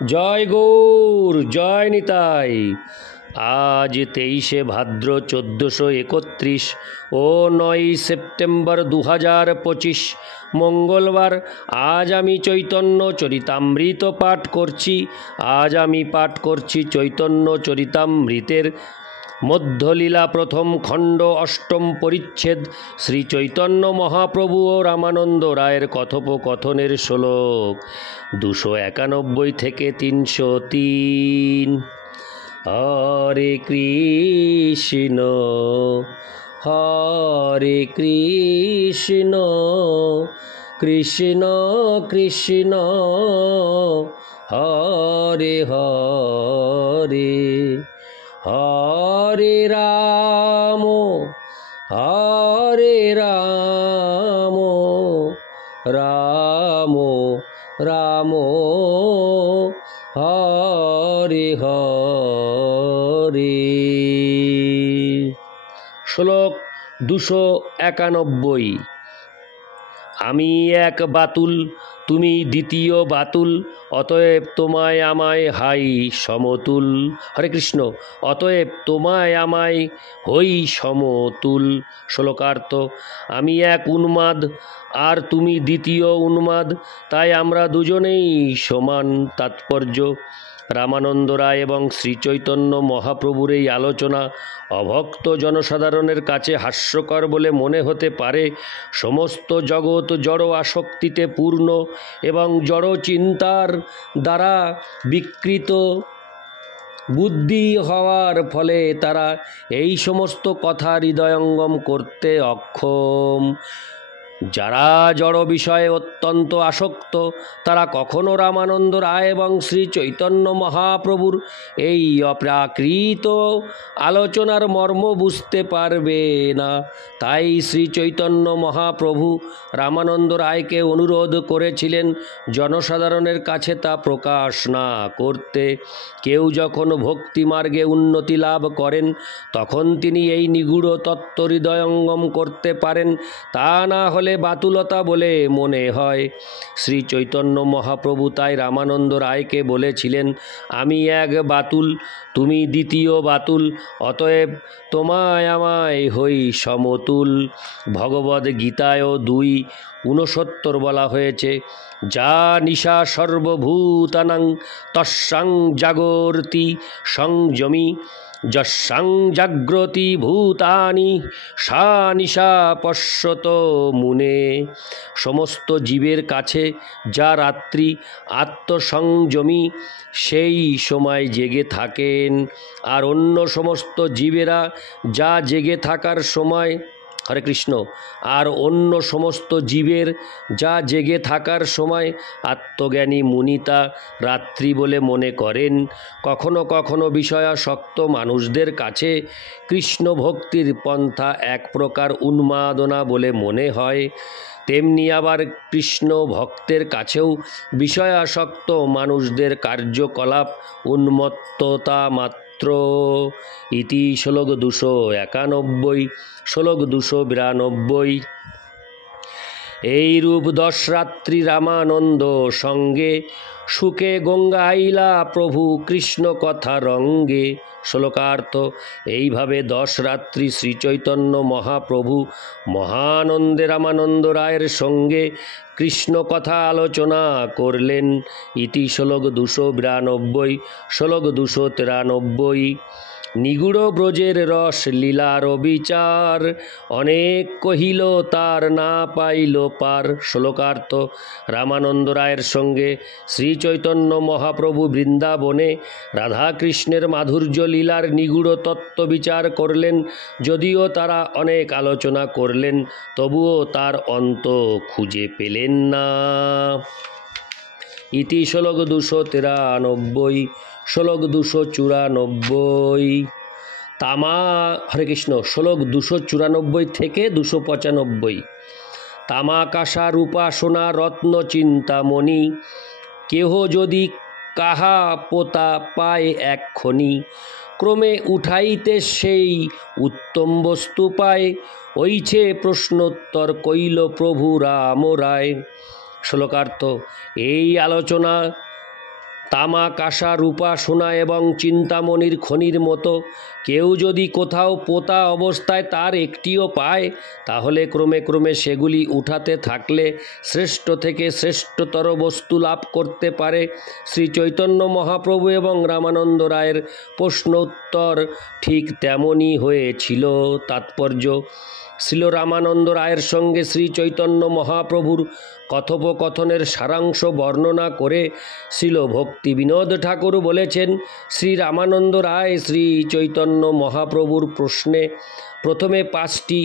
জয় গৌর, জয় নিতাই। আজ 23শে ভাদ্র 1431 ও 9ই সেপ্টেম্বর 2025 মঙ্গলবার। আজ আমি চৈতন্য চরিতামৃত পাঠ করছি। চৈতন্য চরিতামৃতের মধ্যলীলা প্রথম খণ্ড অষ্টম পরিচ্ছেদ শ্রী চৈতন্য মহাপ্রভু ও রামানন্দ রায়ের কথোপকথনের শ্লোক 291 থেকে 303। হরে কৃষ্ণ হরে কৃষ্ণ কৃষ্ণ কৃষ্ণ হরে হরে, হরে রাম রাম রাম হরে হরে। শ্লোক 291। আমি এক বাতুল, তুমি দ্বিতীয় বাতুল, অতএব তোমায় আমায় হাই সমতুল। হরে কৃষ্ণ। অতএব তোমায় আমায় হই সমতুল। শ্লোকার্থ: আমি এক উন্মাদ আর তুমি দ্বিতীয় উন্মাদ, তাই আমরা দুজনেই সমান। তাৎপর্য: রামানন্দ রায় এবং শ্রীচৈতন্য মহাপ্রভুর এই আলোচনা অভক্ত জনসাধারণের কাছে হাস্যকর বলে মনে হতে পারে। সমস্ত জগৎ জড় আসক্তিতে পূর্ণ এবং জড় চিন্তার দ্বারা বিকৃত বুদ্ধি হওয়ার ফলে তারা এই সমস্ত কথা হৃদয়ঙ্গম করতে অক্ষম। যারা জড় বিষয়ে অত্যন্ত আসক্ত, তারা কখনো রামানন্দ রায় এবং শ্রী চৈতন্য মহাপ্রভুর এই অপ্রাকৃত আলোচনার মর্ম বুঝতে পারবে না। তাই শ্রী চৈতন্য মহাপ্রভু রামানন্দ রায়কে অনুরোধ করেছিলেন জনসাধারণের কাছে তা প্রকাশ না করতে। কেউ যখন ভক্তিমার্গে উন্নতি লাভ করেন, তখন তিনি এই নিগূঢ় তত্ত্ব হৃদয়ঙ্গম করতে পারেন। তা না হলে বাতুলতা বলে মনে হয়। শ্রী চৈতন্য মহাপ্রভু তাই রামানন্দ রায়কে বলেছিলেন, আমি এক বাতুল, তুমি দ্বিতীয় বাতুল, অতএব তোমায় আমায় হই সমতুল। ভগবদ গীতায় 2:69 বলা হয়েছে, যা নিশা সর্বভূতানাং তস্যাং জাগর্তি সংযমী, যস্যাং জাগ্রতি ভূতানি সা নিশা পশ্যত মুনে। সমস্ত জীবের কাছে যা রাত্রি আত্মসংযমী, সেই সময় জেগে থাকেন। আর অন্য সমস্ত জীবেরা যা জেগে থাকার সময়, হরে কৃষ্ণ, আর অন্য সমস্ত জীবের যা জেগে থাকার সময় আত্মজ্ঞানী মুনিতা রাত্রি বলে মনে করেন। কখনো কখনো বিষয়াসক্ত মানুষদের কাছে কৃষ্ণ ভক্তির পন্থা এক প্রকার উন্মাদনা বলে মনে হয়। তেমনি আবার কৃষ্ণ ভক্তের কাছেও বিষয়াসক্ত মানুষদের কার্যকলাপ উন্মত্ততা মাত্র। ইতি শ্লোক 291। শ্লোক 292। এইরূপ 10 রাত্রি রামানন্দ সঙ্গে সুখে গঙ্গাইলা প্রভু কৃষ্ণ কথা রঙ্গে। শ্লোকার্থ: এইভাবে 10 রাত্রি শ্রীচৈতন্য মহাপ্রভু মহানন্দে রামানন্দ রায়ের সঙ্গে কৃষ্ণ কথা আলোচনা করলেন। ইতি শ্লোক 292। শ্লোক 293। নিগূঢ় ব্রজের রস লীলার বিচার, অনেক কহিল তার না পাইল পার। শ্লোকার্থ: রামানন্দ রায়ের সঙ্গে শ্রী চৈতন্য মহাপ্রভু বৃন্দাবনে রাধাকৃষ্ণের মাধুর্য লীলার নিগূঢ় তত্ত্ব বিচার করলেন। যদিও তারা অনেক আলোচনা করলেন, তবুও তার অন্ত খুঁজে পেলেন না। ইতি শ্লোক 293। শ্লোক 294। হরে কৃষ্ণ। শ্লোক 294 থেকে 295। তামাকাশা রূপা সোনা রত্ন চিন্তামণি, কেহ যদি কাহা পোতা পায় এক্ষণি, ক্রমে উঠাইতে সেই উত্তম বস্তু পায়, ওইছে প্রশ্নোত্তর কইল প্রভু রাম রায়। শ্লোকার্থ: এই আলোচনা তামা, কাঁসা, রূপা, সোনা এবং চিন্তামণির খনির মতো কেউ যদি কোথাও পোতা অবস্থায় তার একটিও পায়, তাহলে ক্রমে ক্রমে সেগুলি উঠাতে থাকলে শ্রেষ্ঠ থেকে শ্রেষ্ঠতর বস্তু লাভ করতে পারে। শ্রী চৈতন্য মহাপ্রভু এবং রামানন্দ রায়ের প্রশ্ন উত্তর ঠিক তেমনই হয়েছিল। তাৎপর্য: শ্রীল রামানন্দ রায়ের সঙ্গে শ্রী চৈতন্য মহাপ্রভুর কথোপকথনের সারাংশ বর্ণনা করে শ্রীল ভক্তি বিনোদ ঠাকুর বলেছেন, শ্রী রামানন্দ রায় শ্রী চৈতন্য মহাপ্রভুর প্রশ্নে প্রথমে 5টি,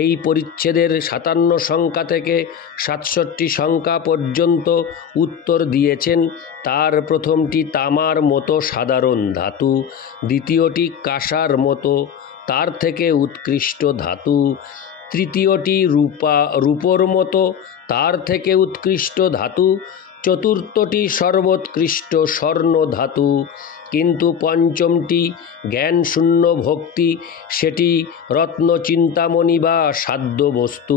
এই পরিচ্ছেদের 57 সংখ্যা থেকে 67 সংখ্যা পর্যন্ত উত্তর দিয়েছেন। তার প্রথমটি তামার মতো সাধারণ ধাতু, দ্বিতীয়টি কাঁসার মতো তার থেকে উৎকৃষ্ট ধাতু, তৃতীয়টি রূপোর মতো তার থেকে উৎকৃষ্ট ধাতু, চতুর্থটি সর্বোৎকৃষ্ট স্বর্ণ ধাতু, কিন্তু পঞ্চমটি জ্ঞানশূন্য ভক্তি, সেটি রত্ন, চিন্তামণি বা সাধ্য বস্তু,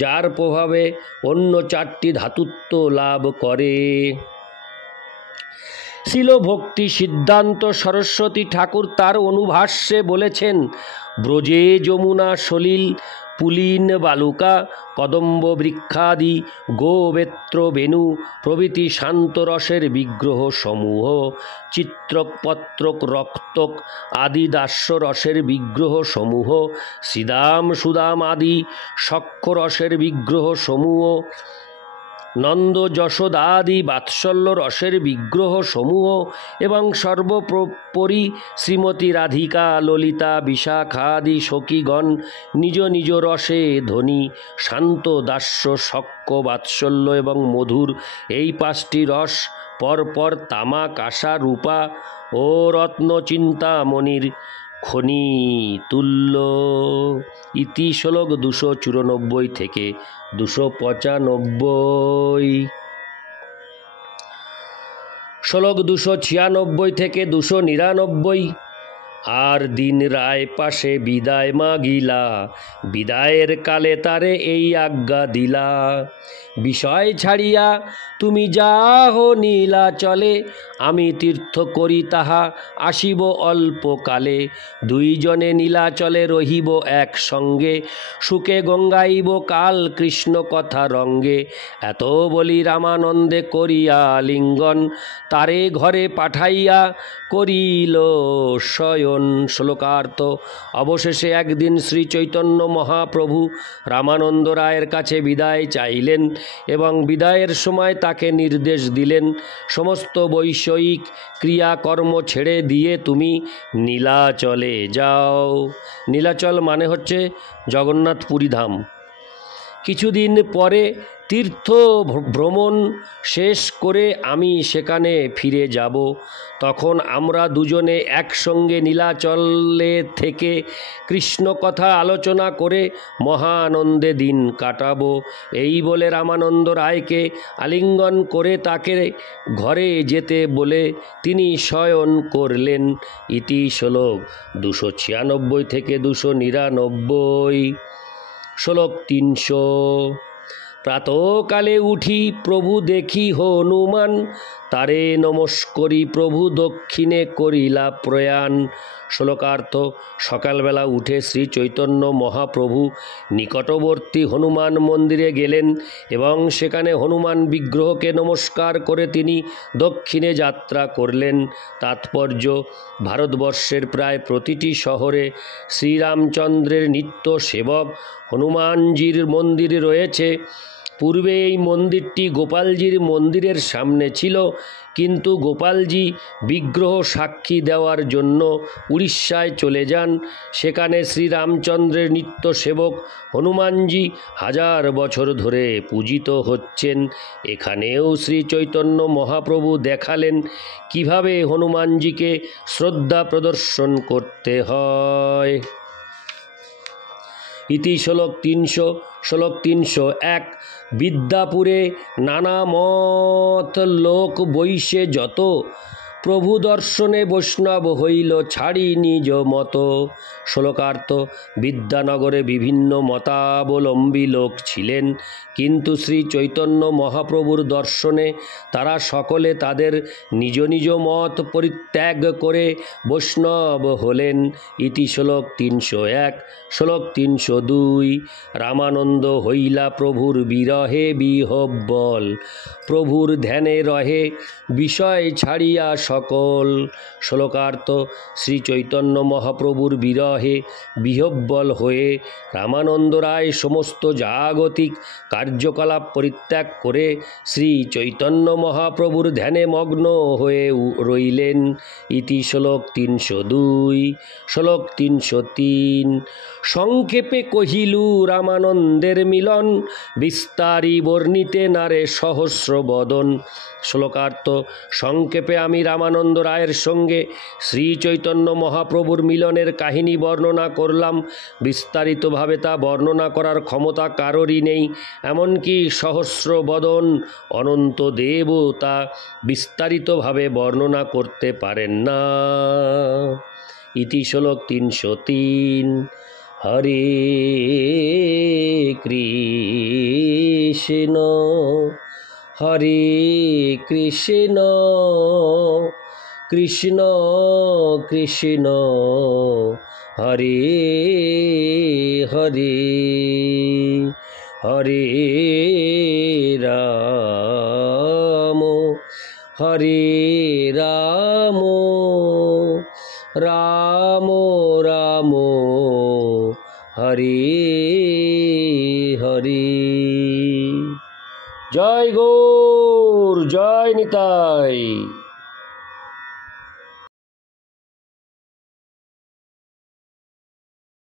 যার প্রভাবে অন্য 4টি ধাতুত্ব লাভ করে। শ্রীল ভক্তি সিদ্ধান্ত সরস্বতী ঠাকুর তার অনুভাষ্যে বলেছেন, ব্রজে যমুনা সলিল পুলিন বালুকা কদম্ব বৃক্ষাদি গোবেত্র বেণু প্রভৃতি শান্ত রসের বিগ্রহ সমূহ, চিত্রক পত্রক রক্তক আদি দাস্য রসের বিগ্রহ সমূহ, শ্রীদাম সুদাম আদি সখ্য রসের বিগ্রহ সমূহ, নন্দ যশোদাদি বাৎসল্য রসের বিগ্রহ সমূহ এবং সর্বোপরি শ্রীমতী রাধিকা, ললিতা, বিশাখাদি সখীগণ নিজ নিজ রসে ধনী, শান্ত, দাস্য, সখ্য, বাৎসল্য এবং মধুর এই 5টি রস পরপর তামা, কাঁসা, রূপা ও রত্ন চিন্তামণির খনি তুল্য। ইতি শ্লোক 294 থেকে 295। শ্লোক 296 থেকে 299। আর দিন রায় পাশে বিদায় মাগিলা, বিদায়ের কালে তারে এই আজ্ঞা দিলা, বিষয় ছাড়িয়া তুমি যাহ নীলাচলে, আমি তীর্থ করি তাহা আসিব অল্পকালে, 2 জনে নীলাচলে রহিব একসঙ্গে, সুখে গঙ্গাইব কাল কৃষ্ণ কথা রঙ্গে। এত বলি রামানন্দে করিয়া লিঙ্গন, তারে ঘরে পাঠাইয়া করিল শয়ন। শ্লোকার্থ: অবশেষে একদিন শ্রী চৈতন্য মহাপ্রভু রামানন্দ রায়ের কাছে বিদায় চাইলেন এবং বিদায়ের সময় তাকে নির্দেশ দিলেন, সমস্ত বৈষয়িক ক্রিয়াকর্ম ছেড়ে দিয়ে তুমি নীলাচলে যাও। নীলাচল মানে হচ্ছে জগন্নাথপুরী ধাম। কিছুদিন পরে তীর্থ ভ্রমণ শেষ করে আমি সেখানে ফিরে যাব। তখন আমরা 2 জনে একসঙ্গে নীলাচলে থেকে কৃষ্ণ কথা আলোচনা করে মহানন্দে দিন কাটাবো। এই বলে রামানন্দ রায়কে আলিঙ্গন করে তাকে ঘরে যেতে বলে তিনি শয়ন করলেন। ইতি শ্লোক 296 থেকে 299। শ্লোক 300। প্রাতঃকালে উঠি প্রভু দেখি হনুমান, তারে নমস্করি প্রভু দক্ষিণে করিলা প্রয়াণ। শ্লোকার্থ: সকালবেলা উঠে শ্রী চৈতন্য মহাপ্রভু নিকটবর্তী হনুমান মন্দিরে গেলেন এবং সেখানে হনুমান বিগ্রহকে নমস্কার করে তিনি দক্ষিণে যাত্রা করলেন। তাৎপর্য: ভারতবর্ষের প্রায় প্রতিটি শহরে শ্রীরামচন্দ্রের নিত্য সেবক হনুমানজির মন্দির রয়েছে। পূর্বে এই মন্দিরটি গোপালজির মন্দিরের সামনে ছিল, কিন্তু গোপালজি বিগ্রহ সাক্ষী দেওয়ার জন্য উড়িষ্যায় চলে যান। সেখানে শ্রীরামচন্দ্রের নিত্য সেবক হনুমানজি 1000 বছর ধরে পূজিত হচ্ছেন। এখানেও শ্রী চৈতন্য মহাপ্রভু দেখালেন কিভাবে হনুমানজিকে শ্রদ্ধা প্রদর্শন করতে হয়। ইতি শ্লোক 300। শ্লোক 301। বিদ্যাপুরে নানা মত লোক বৈশে যত, প্রভু দর্শনে বৈষ্ণব হইল ছাড়ি নিজ মত। শ্লোকার্থ: বিদ্যানগরে বিভিন্ন মতাবলম্বী লোক ছিলেন, কিন্তু শ্রী চৈতন্য মহাপ্রভুর দর্শনে তারা সকলে তাদের নিজ নিজ মত পরিত্যাগ করে বৈষ্ণব হলেন। ইতি শ্লোক 301। শ্লোক 302। রামানন্দ হইলা প্রভুর বিরহে বিহব্বল, প্রভুর ধ্যানে রহে বিষয় ছাড়িয়া সকল। শ্লোকার্থ: শ্রী চৈতন্য মহাপ্রভুর বিরহে বিহব্বল হয়ে রামানন্দ রায় সমস্ত জাগতিক কার্যকলাপ পরিত্যাগ করে শ্রী চৈতন্য মহাপ্রভুর ধ্যানে মগ্ন হয়ে রইলেন। ইতি শ্লোক 302। শ্লোক 303। সংক্ষেপে কহিলু রামানন্দের মিলন, বিস্তারি বর্ণিতে নারে সহস্র বদন। শ্লোকার্থ: সংক্ষেপে আমি রামানন্দ রায়ের সঙ্গে শ্রী চৈতন্য মহাপ্রভুর মিলনের কাহিনী বর্ণনা করলাম। বিস্তারিতভাবে তা বর্ণনা করার ক্ষমতা কারোরই নেই, এমনকি সহস্র বদন অনন্ত দেবও তা বিস্তারিতভাবে বর্ণনা করতে পারেন না। ইতি শ্লোক 303। হরে কৃষ্ণ হরে কৃষ্ণ কৃষ্ণ কৃষ্ণ হরে হরে, হরে রাম হরে রাম, রাম রাম হরে হরে। জয় গৌর, জয় নিতাই।